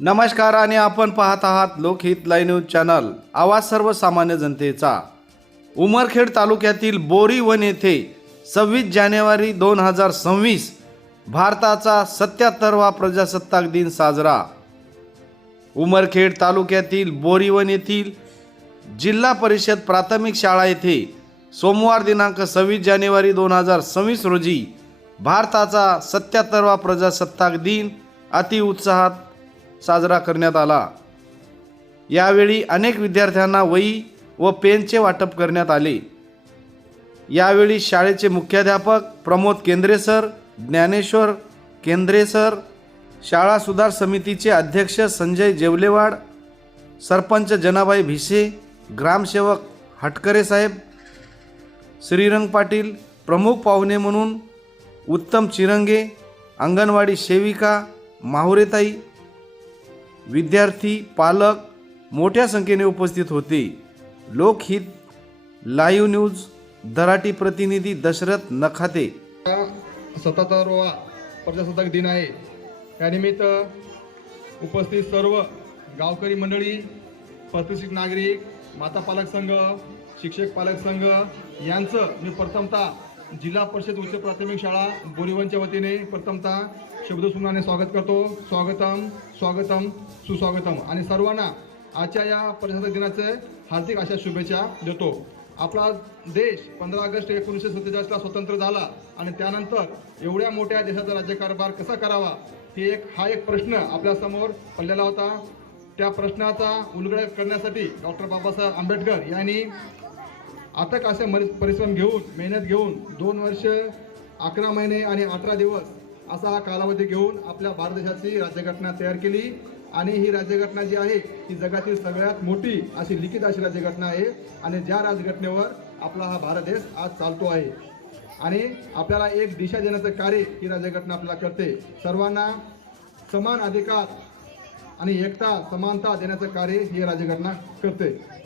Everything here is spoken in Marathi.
नमस्कार आणि आपण पाहत आहात लोकहित लाईव्ह न्यूज चॅनल. आवाज सर्वसामान्य जनतेचा. उमरखेड तालुक्यातील बोरीवन येथे सव्वीस जानेवारी दोन हजार सव्वीस भारताचा सत्याहत्तरवा प्रजासत्ताक दिन साजरा. उमरखेड तालुक्यातील बोरीवन येथील जिल्हा परिषद प्राथमिक शाळा येथे सोमवार दिनांक सव्वीस जानेवारी दोन हजार सव्वीस रोजी भारताचा सत्याहत्तरवा प्रजासत्ताक दिन अतिउत्साहात साजरा करण्यात आला. यावेळी अनेक विद्यार्थ्यांना वही व पेनचे वाटप करण्यात आले. यावेळी शाळेचे मुख्याध्यापक प्रमोद केंद्रे सर ज्ञानेश्वर केंद्रे सर शाळा सुधार समितीचे अध्यक्ष संजय जेवलेवाड सरपंच जनाबाई भिसे ग्रामसेवक हटकरे साहेब श्रीरंग पाटील प्रमुख पाहुणे म्हणून उत्तम चिरंगे अंगणवाडी सेविका माहुरेताई विद्यार्थी पालक मोठ्या संख्येने उपस्थित होते. लोकहित लाईव्ह न्यूज दराटी प्रतिनिधी दशरथ नखाते. सत्याहत्तरवा प्रजासत्ताक दिन आहे. त्यानिमित्त उपस्थित सर्व गावकरी मंडळी प्रतिष्ठित नागरिक माता पालक संघ शिक्षक पालक संघ यांचं मी प्रथमतः जिल्हा परिषद उच्च प्राथमिक शाळा बोरीवनच्या वतीने प्रथमतः शब्दसुमनाने स्वागत करतो. स्वागतम स्वागतम सुस्वागतम. आणि सर्वांना आजच्या या परिषद दिनाचे हार्दिक अशा शुभेच्छा देतो. आपला देश पंधरा ऑगस्ट एकोणीसशे सत्तेचाळीसला स्वतंत्र झाला आणि त्यानंतर एवढ्या मोठ्या देशाचा राज्यकारभार कसा करावा हे एक हा एक प्रश्न आपल्यासमोर पडलेला होता. त्या प्रश्नाचा उलगडा करण्यासाठी डॉक्टर बाबासाहेब आंबेडकर यांनी अथक असे मरि- परिश्रम घेऊन मेहनत घेऊन दोन वर्ष अकरा महिने आणि अठरा दिवस असा हा कालावधी घेऊन आपल्या भारत देशाची राज्यघटना तयार केली. आणि ही राज्यघटना जी आहे ती जगातील सगळ्यात मोठी अशी लिखित अशी राज्यघटना आहे. आणि ज्या राजघटनेवर आपला हा भारत देश आज चालतो आहे. आणि आपल्याला एक दिशा देण्याचं कार्य ही राज्यघटना आपल्याला करते. सर्वांना समान अधिकार आणि एकता समानता देण्याचं कार्य ही राज्यघटना करते.